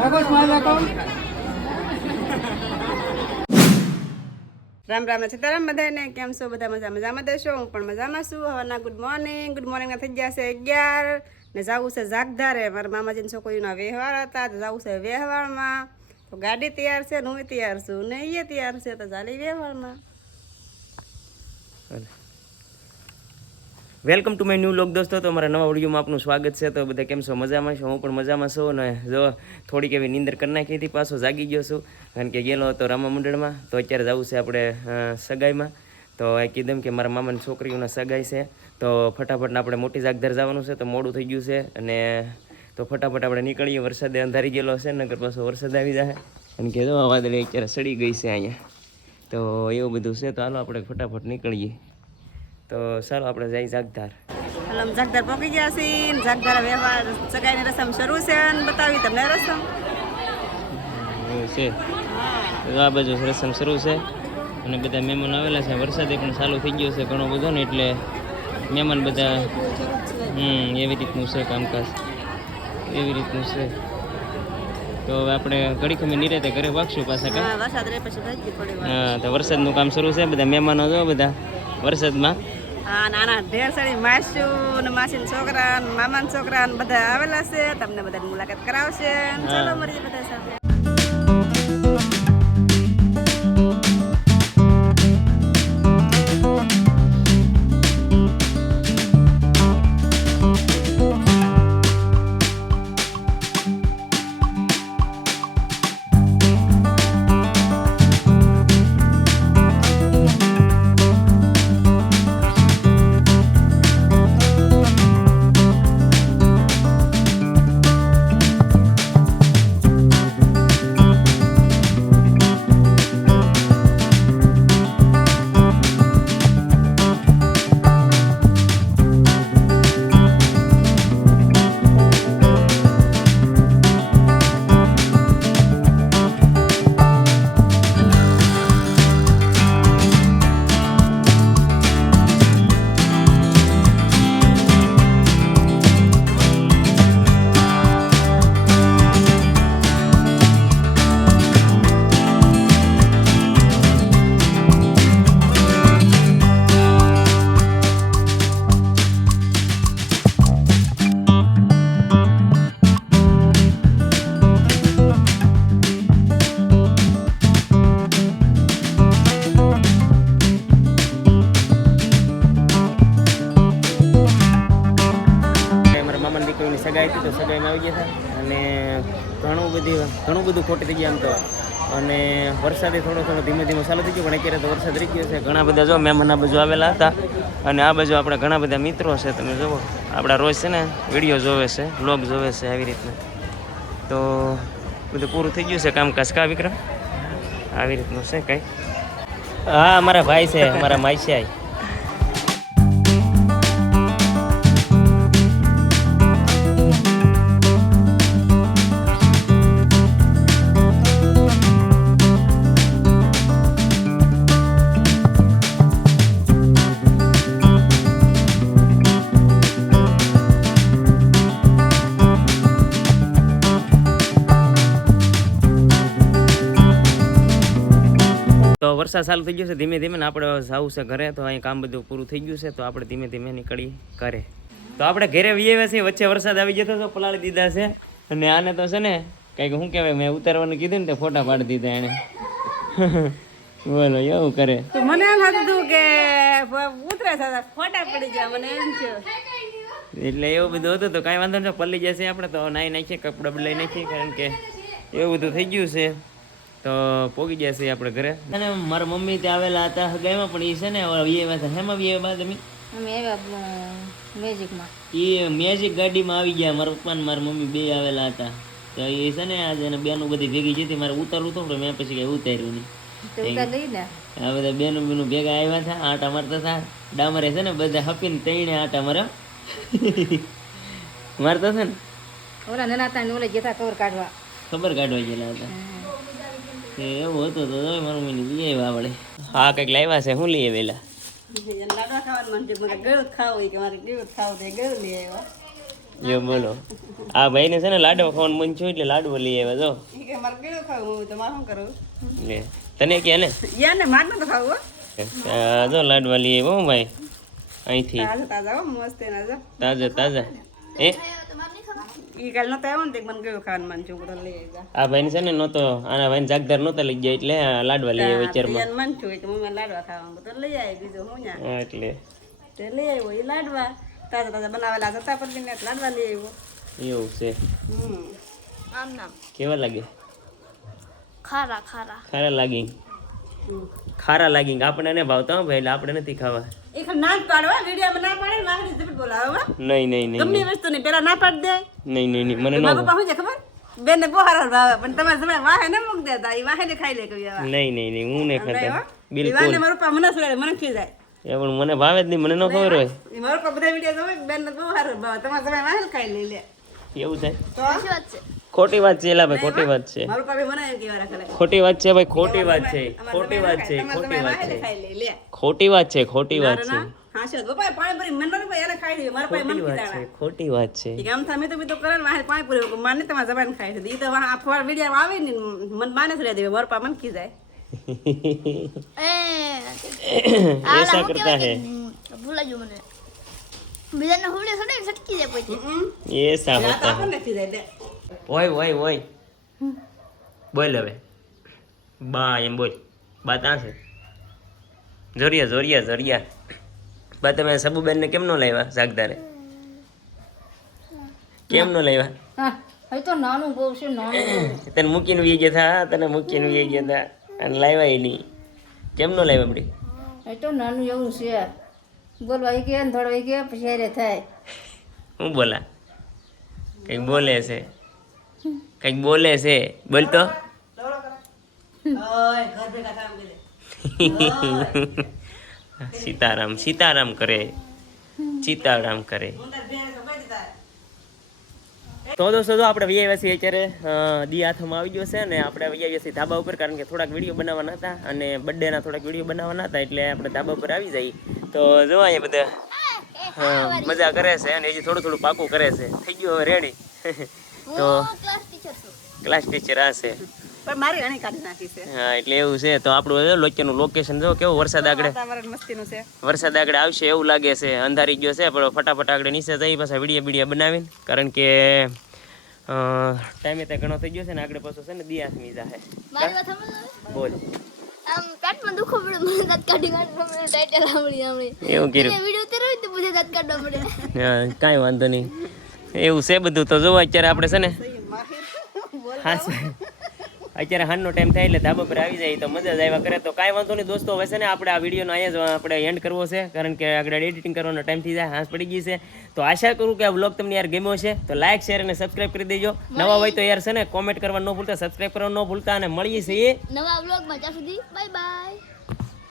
રામ રામ સીતારામ બધાને કેમ છો? બધા મજા મજામાં દેશો હું પણ મજામાં છું. હવાના ગુડ મોર્નિંગ ગુડ મોર્નિંગ થઈ ગયા છે અગિયાર. ને જવું છે જાગધારે મારા મામાજીની છોકરીઓના વ્યવહાર હતા તો જવું છે વ્યવહારમાં. તો ગાડી તૈયાર છે ને હું તૈયાર છું ને એ તૈયાર છે તો ચાલી વ્યવહારમાં. Welcome to my new vlog દોસ્તો, તો અમારા નવા વિડીયોમાં આપનું સ્વાગત છે. તો બધા કેમ છો? મજામાં છો? હું પણ મજામાં છું ને જો થોડીક એવી નીંદર કરી નાખી હતી, પાછો જાગી ગયો છું. કારણ કે ગયેલો હતો રામા મંડળમાં, તો અત્યારે જવું છે આપણે સગાઈમાં. તો એ કીધું કે મારા મામાની છોકરીઓના સગાઈ છે. તો ફટાફટ આપણે મોટી જાગધર જવાનું છે, તો મોડું થઈ ગયું છે. અને તો ફટાફટ આપણે નીકળીએ, વરસાદે અંધારી ગયેલો છે નગર પાછો વરસાદ આવી જાય અને કીધું વાદળી અત્યારે સડી ગઈ છે અહીંયા. તો એવું બધું છે, તો હાલો આપણે ફટાફટ નીકળીએ. તો ચાલો આપણે જઈ જાગધાર હાલો અમે જાગધાર પહોંચી ગયા છીએ. જાગધાર વ્યવહાર સગાઈની રસમ શરૂ છે અને બતાવી તમને રસમ. એવું છે. તો આ બાજુ રસમ શરૂ છે. અને બધા મહેમાન આવેલા છે. વરસાદે પણ ચાલુ થઈ ગયો છે ઘણો બધો ને એટલે મહેમાન બધા હમ એવી રીતનું છે કામકાજ. એવી રીતનું છે. તો હવે આપણે ઘડીક અમે નિરાતે ઘરે વાગશું પાછા કાં? હા વરસાદ રહે પછી થઈ ગઈ થોડી વાર હા તો વરસાદનું કામ શરૂ છે. બધા મહેમાનો જો બધા વરસાદમાં. નાના ઢેરસરી માસુ ને માસીના છોકરા મામા મામાના છોકરા બધા આવેલા છે. તમને બધાની મુલાકાત કરાવશે. ચાલો મળીએ બધા સાથે. દીકરીની તો સગાઈમાં આવી ગયા હતા અને ઘણું બધી ઘણું બધું ખોટી થઈ ગયા આમ તો. અને વરસાદે થોડો થોડો ધીમે ધીમે ચાલુ થઈ ગયો, પણ અત્યારે તો વરસાદ રહી ગયો છે. ઘણા બધા જો મહેમાન આ બાજુ આવેલા હતા. અને આ બાજુ આપણા ઘણા બધા મિત્રો છે, તમે જુઓ. આપણા રોજ છે ને વીડિયો જોવે છે બ્લોગ જોવે છે આવી રીતના. તો બધું પૂરું થઈ ગયું છે કામકાજ, કા વિક્રમ? આવી રીતનું છે કંઈ? હા અમારા ભાઈ છે અમારા માઈસિયાઈ વરસાદ ચાલુ થઈ ગયો છે ધીમે ધીમે ને આપણે જવું છે ઘરે તો અહીં કામ બધું પૂરું થઈ ગયું છે તો આપણે ધીમે ધીમે નીકળી ઘરે. તો આપણે ઘરે વીએ છીએ વચ્ચે વરસાદ આવી જતો તો પલાળી દીધા છે. અને આને તો છે ને કંઈક શું કહેવાય મેં ઉતારવાનું કીધું ને તે ફોટા પાડી દીધા એણે. બોલો એવું કરે. તો મને એમ હતું કે ઉતરે ફોટા પડી ગયા મને એમ છે એટલે એવું બધું હતું તો કાંઈ વાંધો નહીં પલ્લી જશે આપણે તો નાઈ નાખીએ કપડાં બદલાઈ નાખીએ કારણ કે એવું બધું થઈ ગયું છે. તો પોગી જશે આપણે ઘરે. અને મારા મમ્મી ત્યાં આવેલા હતા હગાઈમાં પણ એ છે ને વીએમાં હેમાં વીએ બાદ અમે? અમે મેજિકમાં. એ મેજિક ગાડીમાં આવી ગયા મારા પપ્પા ને મારા મમ્મી બે આવેલા હતા. તો એ છે ને આજે એને બેનું બધી ભેગી જતી મારે ઉતારવું તો મેં પછી કઈ ઉતાર્યું નહીં. તો ઉતાર લઈ ને. આ બધા બેનું બેનું ભેગા આવ્યા હતા આટા મારતા હતા. ડામરે છે ને બધા હપીને તઈને આટા મારે મારતા છે ને? ઓલા નાના હતા ને ઓલે જતા કવર કાઢવા. ખબર કાઢવા ગયેલા હતા. એવું હતું તો લઈ આવ્યા આપણે હા કંઈક લાવ્યા છે શું લઈ આવેલા લાડવા ખાવાનું મને મને ગળું ખાવું કે મારે ગળું ખાવું તે ગળું લઈ આવ્યા. જો બોલો. આ ભાઈને છે ને લાડવા ખાવાનું મન છું એટલે લાડવા લઈ આવ્યા જો. કે મારે કેવું ખાવું હું તમારે શું કરું લે તને કે ને યાને માર નતો ખાવું જો લાડવા લઈ આવ્યા ભાઈ. અહીંથી. તાજા તાજા મસ્ત તાજા તાજા. એ ઈ કાલ નતો આવ્યો ને તે મને કેવું ખાન માન છું લઈ આવ્યા. આ ભાઈને છે ને નહોતો આના ભાઈ જાગદાર નહોતા લઈ ગયા એટલે લાડવા લઈ આવ્યો ચેરમાં મન છું એટલે મમ્મી લાડવા ખાવાનું તો લઈ આવી બીજો હું ન્યા. એટલે. તે લઈ આવ્યો લાડવા. તાજા તાજા બનાવેલા હતા પછી ને લાડવા લઈ આવ્યો. એવું છે. હમ. આમ નામ. કેવા લાગે? ખારા ખારા. ખારા લાગી. ખારા લાગી. આપણે ને ભાવતા હો ભાઈ આપણે નથી ખાવા. એક ના પાડવા વિડીયોમાં ના પાડે વાઘરી ઝપટ નહીં નહીં નહીં ગમે વસ્તુ ને પેલા ના પાડી દે. નહીં નહીં નહીં મને ન મારા પપ્પા શું ખબર? બેન બહાર બહુ ભાવે પણ તમારે સમય વાહે ન મૂક દેતા એ વાહે ને ખાઈ લે કઈ નહીં નહીં નહીં હું નહીં ખાતા વાહે બિલકુલ. મારા પપ્પા મને સુડે મને ખી જાય. એ પણ મને ભાવે જ નહીં મને ન ખબર હોય. મારો પપ્પા બધા વિડિયો જોવે બેન ને બહુ હારો ભાવે તમારે સમય વાહે ખાઈ લે લે. એવું થાય? તો? શું વાત છે. ખોટી વાત છે એલા ભાઈ ખોટી વાત છે. મારું પપ્પા મને એમ કેવા રાખે ખોટી વાત છે ભાઈ ખોટી વાત છે. ખોટી વાત છે ખોટી વાત છે સમય વાહે ને ખાઈ લે લે. ખોટી વાત છે ખોટી વાત છે. ના હા છે પપ્પા પાણી ભરી મને નથી ભાઈ એને ખાઈ લે મારા પાસે મન ખોટી વાત ખીજાણા છે ખોટી વાત છે ઈ આમ થામે તો બી તો કરે ને વાહે પાણી પૂરી માને તમારે જબાન ખાઈ છે ઈ તો વાહ અફવાર વિડીયો આવે ને મન માને જ રહે દે મારા પપ્પા મન ખી જાય એ ऐसा करता है ભૂલા ગયું મને બીજાને હુડે થોડે સટકી જાય પછી હમ ऐसा આ તો होता है આપણને ખી જાય દે ઓય ઓય ઓય બોલ હવે બા એમ બોલ બા ત્યાં છે જોરિયા જોરિયા જોરિયા બા તમે સબુબેનને કેમ નો લાવ્યા સાગધારે કેમ નો લાવ્યા હા હવે તો નાનું બહુ છે નાનું તને મૂકીને વી ગયા હતા તને મૂકીને વી ગયા હતા અને લાવ્યા નહીં. કેમ નો લાવ્યા બડી એ તો નાનું એવું છે. બોલવા એ કે ને થોડો એ કે પછી હારે થાય. હું બોલા? કંઈક બોલે છે. કંઈક બોલે છે. બોલતો ઓય ઘર ભેગા કામ કરે સીતારામ સીતારામ કરે. સીતારામ કરે. તો દોસ્તો જો આપણે વીઆઈવા છીએ અત્યારે દી હાથમાં આવી ગયો છે અને આપણે વૈયા છીએ ધાબા ઉપર કારણ કે થોડાક વીડિયો બનાવવાના હતા અને બર્થડેના થોડાક વીડિયો બનાવવાના હતા એટલે આપણે ધાબા ઉપર આવી જઈએ. તો જો અહીંયા બધા હા, મજા કરે છે અને હજી થોડું થોડું પાકું કરે છે. થઈ ગયું હવે રેડી તો ક્લાસ ટીચર છું. ક્લાસ ટીચર આ છે. પણ મારી અણી કાઢી નાખી છે. હા એટલે એવું છે. તો આપણું લોકેશનનું લોકેશન જો કેવું વરસાદ આગળ. વાતાવરણ મસ્તીનું છે. વરસાદ આગળ આવશે એવું લાગે છે. અંધારી ગયો છે પણ ફટાફટ આગળ નીચે જઈ પાછા વિડીયા બીડિયા બનાવીને. કારણ કે ટાઈમે ત્યાં ઘણો થઈ ગયો છે ને આગળ પાછો છે ને દિયાસમી જાહે. મારી વાત સમજ આવે બોલ. આમ પેટમાં દુખો પડે મને દાંત કાઢી કાઢવા મળે ટાઈટલ સાંભળી સાંભળી. એવું કર્યું? વીડિયો ઉતર્યો તો બધે દાંત કાઢવા મળે હા, કાંઈ વાંધો નહીં. એવું છે બધું તો જોવા અત્યારે આપણે છે ને. હા અત્યારે હાનનો ટાઈમ થાય એટલે ધાબા પર આવી જાય તો મજા જ આવ્યા કરે. તો કાંઈ વાંધો નહીં દોસ્તો હવે છે ને આપણે આ વિડીયોનો અહીંયા જ આપણે એન્ડ કરવો છે કારણ કે આગળ એડિટિંગ કરવાનો ટાઈમ થઈ જાય હાંસ પડી ગઈ છે. તો આશા કરું કે આ બ્લોગ તમને યાર ગમ્યો છે તો લાઇક શેર અને સબસ્ક્રાઈબ કરી દેજો. નવા હોય તો યાર છે ને કોમેન્ટ કરવા ન ભૂલતા સબસ્ક્રાઈબ કરવા ન ભૂલતા અને મળીએ છીએ. નવા વ્લોગમાં ત્યાં સુધી બાય બાય